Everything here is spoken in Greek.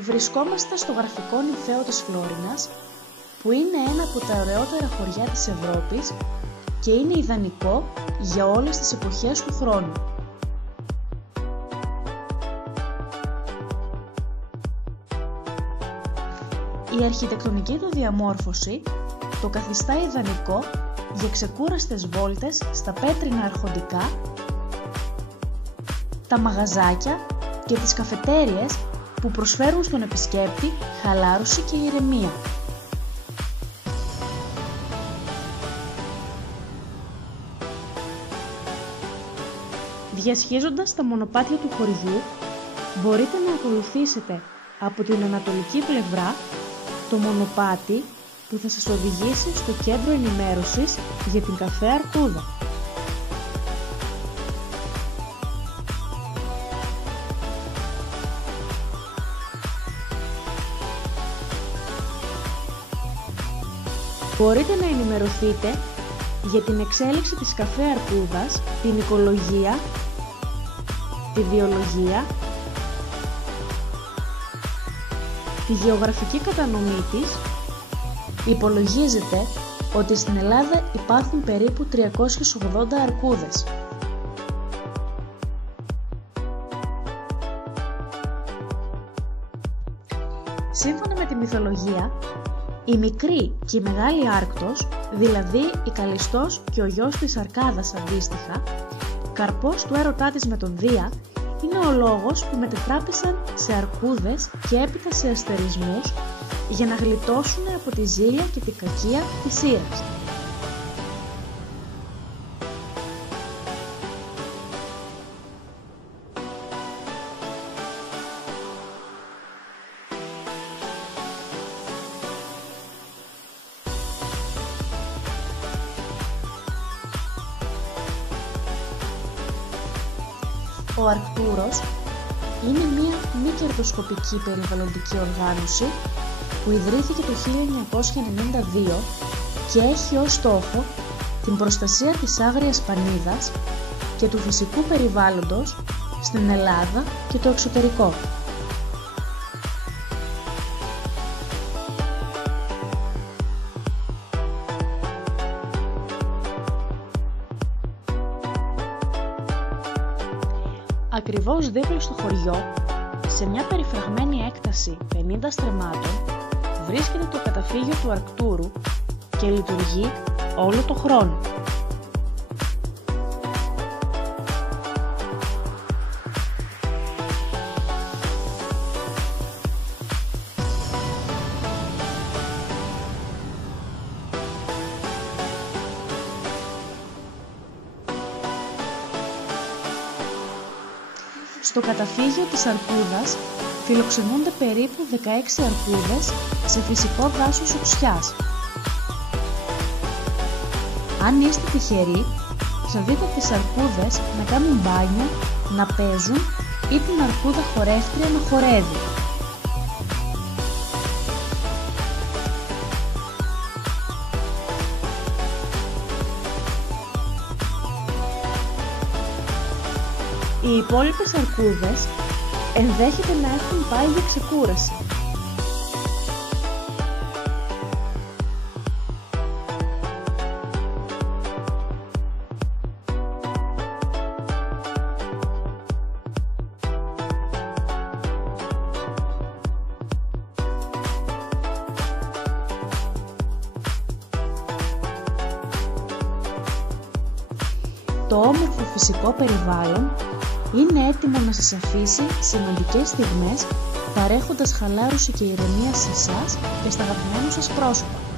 Βρισκόμαστε στο γραφικό νυμφαίο της Φλόρινας, που είναι ένα από τα ωραιότερα χωριά της Ευρώπης και είναι ιδανικό για όλες τις εποχές του χρόνου. Η αρχιτεκτονική του διαμόρφωση το καθιστά ιδανικό για ξεκούραστες βόλτες στα πέτρινα αρχοντικά, τα μαγαζάκια και τις καφετέριες που προσφέρουν στον επισκέπτη χαλάρωση και ηρεμία. Διασχίζοντας τα μονοπάτια του χωριού, μπορείτε να ακολουθήσετε από την ανατολική πλευρά το μονοπάτι που θα σας οδηγήσει στο κέντρο ενημέρωσης για την Καφέ Αρκούδα. Μπορείτε να ενημερωθείτε για την εξέλιξη της Καφέ Αρκούδας, την οικολογία, τη βιολογία, τη γεωγραφική κατανομή της. Υπολογίζεται ότι στην Ελλάδα υπάρχουν περίπου 380 αρκούδες. Σύμφωνα με τη μυθολογία, η μικρή και η μεγάλη Άρκτος, δηλαδή η Καλιστός και ο γιος της Αρκάδας αντίστοιχα, καρπός του έρωτά της με τον Δία, είναι ο λόγος που μετετράπησαν σε αρκούδες και έπειτα σε αστερισμούς για να γλιτώσουν από τη ζήλια και την κακία της Ήρας. Ο Αρκτούρος είναι μια μη κερδοσκοπική περιβαλλοντική οργάνωση που ιδρύθηκε το 1992 και έχει ως στόχο την προστασία της άγριας πανίδας και του φυσικού περιβάλλοντος στην Ελλάδα και το εξωτερικό. Ακριβώς δίπλα στο χωριό, σε μια περιφραγμένη έκταση 50 στρεμμάτων, βρίσκεται το καταφύγιο του Αρκτούρου και λειτουργεί όλο το χρόνο. Στο καταφύγιο της Αρκούδας φιλοξενούνται περίπου 16 αρκούδες σε φυσικό δάσος οξιάς. Αν είστε τυχεροί, θα δείτε τις αρκούδες να κάνουν μπάνιο, να παίζουν ή την αρκούδα χορεύτρια να χορεύει. Οι υπόλοιπες αρκούδες ενδέχεται να έχουν πάει για ξεκούραση. Το όμορφο φυσικό περιβάλλον είναι έτοιμο να σας αφήσει σημαντικές στιγμές, παρέχοντας χαλάρωση και ηρεμία σε εσάς και στα αγαπημένα σας πρόσωπα.